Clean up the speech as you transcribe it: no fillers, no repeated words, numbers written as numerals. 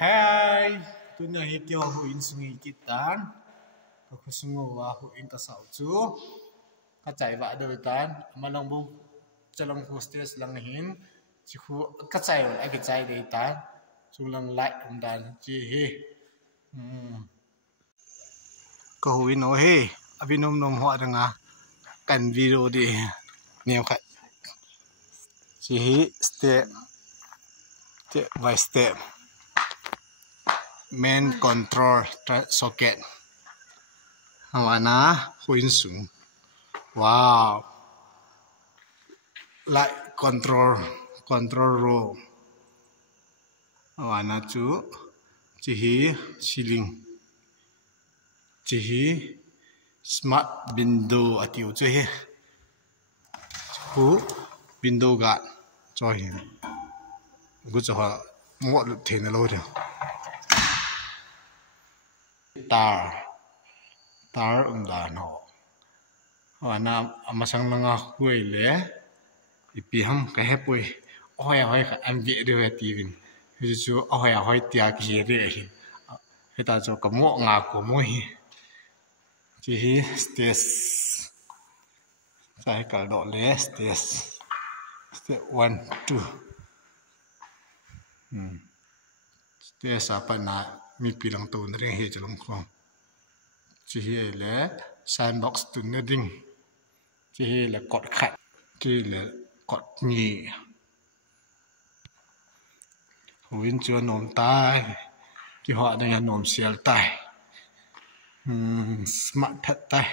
Hai, tunya hikyo hu in sungi kitan. Ko sungu wa hu in ka sau chu. Ka chai wa do tan, malong bu chalong hostess lang hin. Chi khu ka chai ai ka chai de tan. Chu lang lai um dan chi he. Ko hu in o he, abinom nom ho danga kan video di neo khat. Chi he step by step. Main control socket. Hawana huin sung. Wow. Light control row. Hawana chu chihi ceiling. Chihi smart window atiu chu he. Chu window ga cho hin. Gu cho ha mo lu the na lo de. Tar dan ho ana amasang langa huai le ipiham ka hepoi oya hoi ka amge de ti win ju oya hoi tia ki re hi heta jo ka mo nga ko mo hi ji hi stage sai ka do le stage step 1 2 stage apa na mi pilang tu na ring he chalong khong chi he le sandbox tu na ding chi he le kot khat chi le kot ni huin chu nom tai ki ho da nom sial tai smart that tai